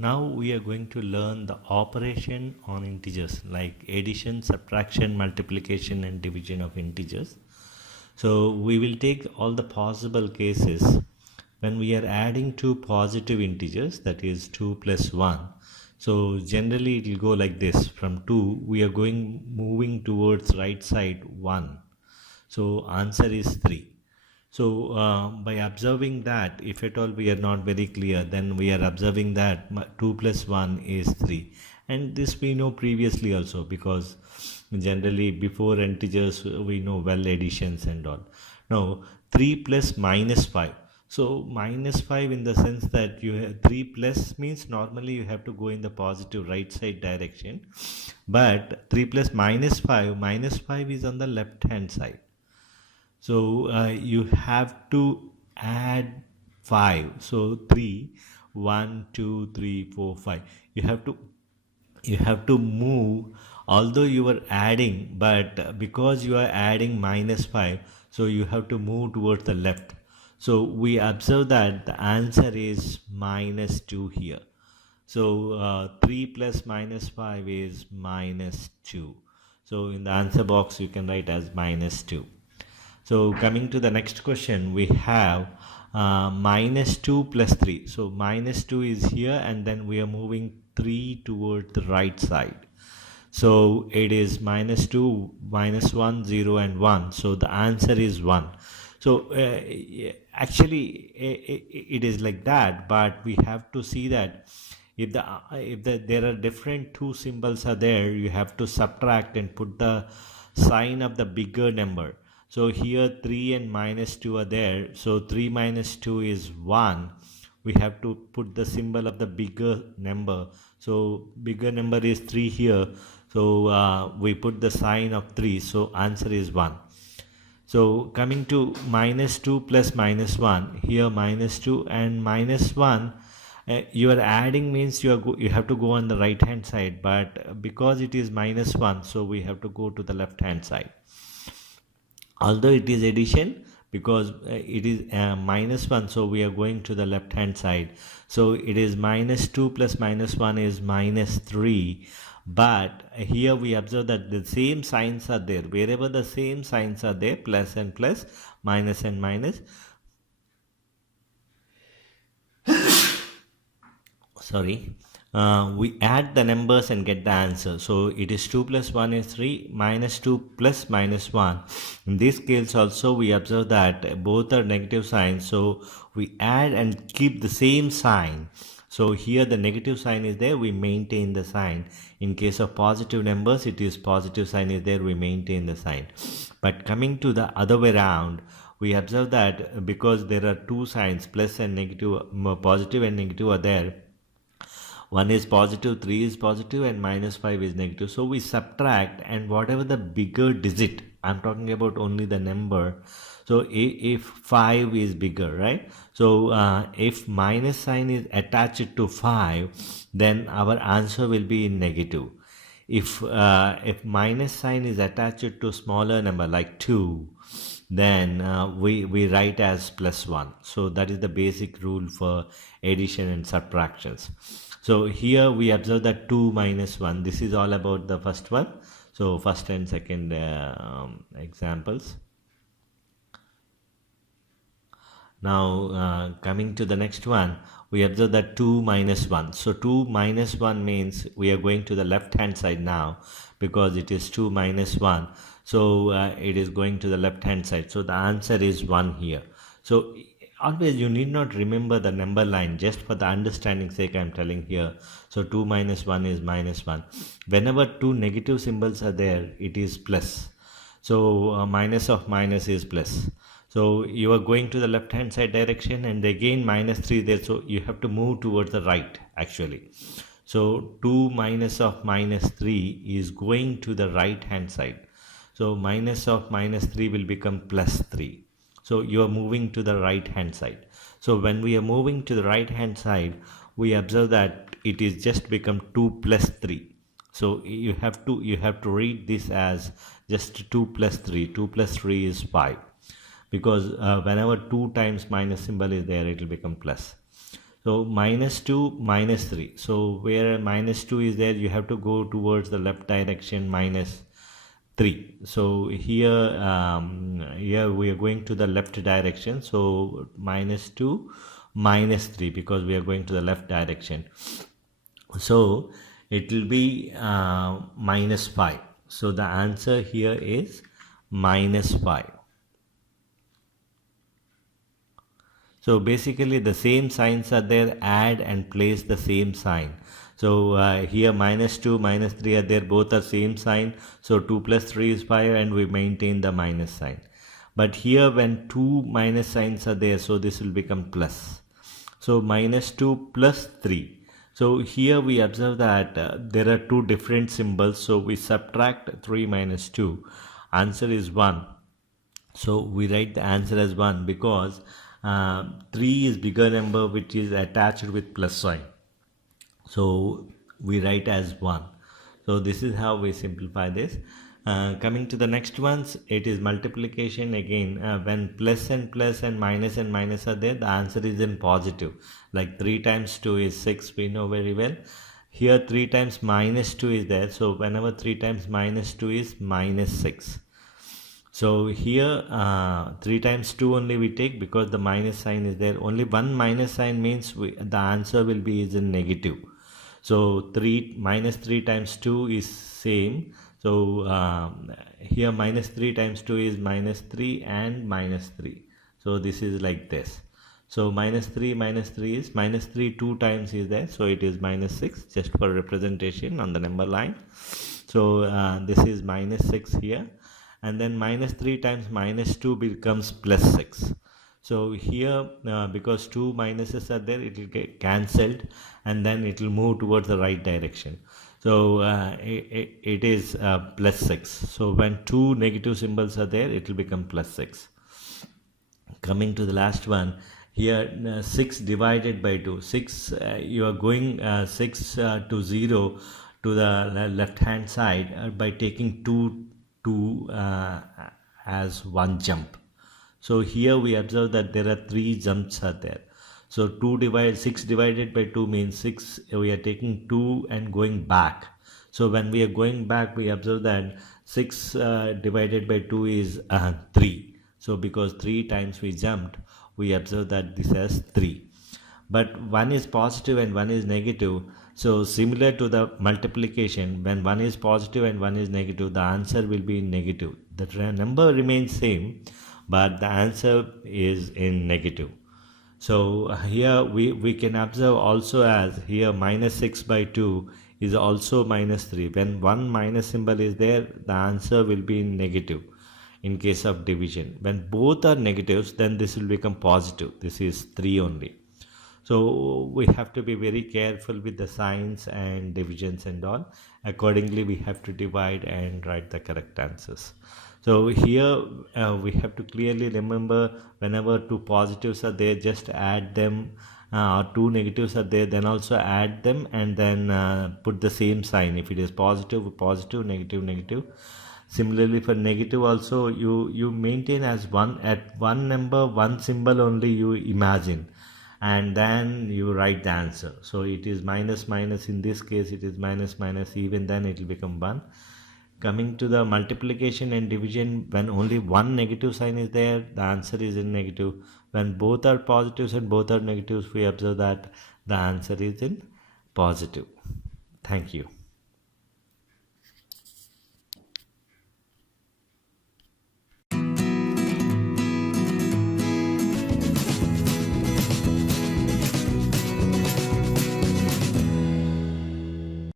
Now we are going to learn the operation on integers like addition, subtraction, multiplication and division of integers. So we will take all the possible cases when we are adding two positive integers, that is 2 plus 1. So generally it will go like this: from 2 we are moving towards right side 1. So answer is 3. So by observing that, if at all we are not very clear, then we are observing that 2 plus 1 is 3. And this we know previously also, because generally before integers we know well additions and all. Now 3 plus minus 5. So minus 5 in the sense that you have 3 plus means normally you have to go in the positive right side direction. But 3 plus minus 5 is on the left hand side. So you have to add 5. So 3, 1, 2, 3, 4, 5. You have to move, although you are adding, but because you are adding minus 5, so you have to move towards the left. So we observe that the answer is minus 2 here. So 3 plus minus 5 is minus 2. So in the answer box you can write as minus 2. So coming to the next question, we have minus 2 plus 3. So minus 2 is here, and then we are moving 3 toward the right side. So it is minus 2, minus 1, 0 and 1. So the answer is 1. So actually it is like that, but we have to see that if there are different two symbols are there, you have to subtract and put the sign of the bigger number. So here 3 and minus 2 are there. So 3 minus 2 is 1. We have to put the symbol of the bigger number. So bigger number is 3 here. So we put the sign of 3. So answer is 1. So coming to minus 2 plus minus 1. Here minus 2 and minus 1. You are adding means you have to go on the right hand side. But because it is minus 1, so we have to go to the left hand side. Although it is addition, because it is minus 1, so we are going to the left hand side. So it is minus 2 plus minus 1 is minus 3. But here we observe that the same signs are there. Wherever the same signs are there, plus and plus, minus and minus. Sorry. We add the numbers and get the answer. So it is 2 plus 1 is 3, minus 2 plus minus 1. In this case also we observe that both are negative signs. So we add and keep the same sign. So here the negative sign is there, we maintain the sign. In case of positive numbers, it is positive sign is there, we maintain the sign. But coming to the other way around, we observe that because there are two signs, plus and negative, positive and negative are there. 1 is positive, 3 is positive and minus 5 is negative. So we subtract, and whatever the bigger digit, I'm talking about only the number. So if 5 is bigger, right? So if minus sign is attached to 5, then our answer will be in negative. If minus sign is attached to smaller number like 2, then we write as plus 1. So that is the basic rule for addition and subtractions. So here we observe that 2 minus 1. This is all about the first one. So first and second examples. Now coming to the next one, we observe that 2 minus 1. So 2 minus 1 means we are going to the left hand side now, because it is 2 minus 1. So it is going to the left hand side. So the answer is 1 here. So always you need not remember the number line, just for the understanding sake I am telling here. So 2 minus 1 is minus 1. Whenever two negative symbols are there, it is plus. So minus of minus is plus. So you are going to the left hand side direction, and again minus 3 there. So you have to move towards the right actually. So 2 minus of minus 3 is going to the right hand side. So minus of minus 3 will become plus 3. So you are moving to the right hand side. So when we are moving to the right hand side, we observe that it is just become 2 plus 3. So you have to read this as just 2 plus 3. 2 plus 3 is 5. Because whenever 2 times minus symbol is there, it will become plus. So minus 2, minus 3. So where minus 2 is there, you have to go towards the left direction, minus 3. So here we are going to the left direction. So minus 2, minus 3, because we are going to the left direction. So it will be minus 5. So the answer here is minus 5. So basically the same signs are there, add and place the same sign. So here minus 2, minus 3 are there, both are same sign. So 2 plus 3 is 5 and we maintain the minus sign. But here when two minus signs are there, so this will become plus. So minus 2 plus 3. So here we observe that there are two different symbols. So we subtract 3 minus 2. Answer is 1. So we write the answer as 1 because 3 is bigger number which is attached with plus sign. So we write as 1. So this is how we simplify this. Coming to the next ones, it is multiplication again. When plus and minus are there, the answer is in positive. Like 3 times 2 is 6, we know very well. Here 3 times minus 2 is there. So whenever 3 times minus 2 is minus 6. So here 3 times 2 only we take because the minus sign is there. Only one minus sign means the answer will be is in negative. So minus 3 times 2 is same. So here minus 3 times 2 is minus 3 and minus 3. So this is like this. So minus 3 is minus 3 2 times is there. So it is minus 6 just for representation on the number line. So this is minus 6 here. And then minus 3 times minus 2 becomes plus 6. So here because two minuses are there, it will get cancelled and then it will move towards the right direction. So it is plus 6. So when two negative symbols are there, it will become plus 6. Coming to the last one, here 6 divided by 2. 6, you are going 6 to 0 to the left hand side by taking 2 as one jump. So here we observe that there are 3 jumps are there. So 6 divided by 2 means 6, we are taking 2 and going back. So when we are going back, we observe that 6 divided by 2 is 3. So because 3 times we jumped, we observe that this has 3. But one is positive and one is negative. So similar to the multiplication, when one is positive and one is negative, the answer will be in negative. The number remains same, but the answer is in negative. So here we can observe also as here minus 6 by 2 is also minus 3. When one minus symbol is there, the answer will be in negative in case of division. When both are negatives, then this will become positive. This is 3 only. So we have to be very careful with the signs and divisions and all. Accordingly, we have to divide and write the correct answers. So here we have to clearly remember whenever two positives are there, just add them, or two negatives are there, then also add them and then put the same sign. If it is positive, positive, negative, negative. Similarly for negative also, you maintain as one, at one number, one symbol only you imagine, and then you write the answer. So it is minus minus, in this case it is minus minus, even then it will become 1. Coming to the multiplication and division, when only one negative sign is there, the answer is in negative. When both are positives and both are negatives, we observe that the answer is in positive. Thank you.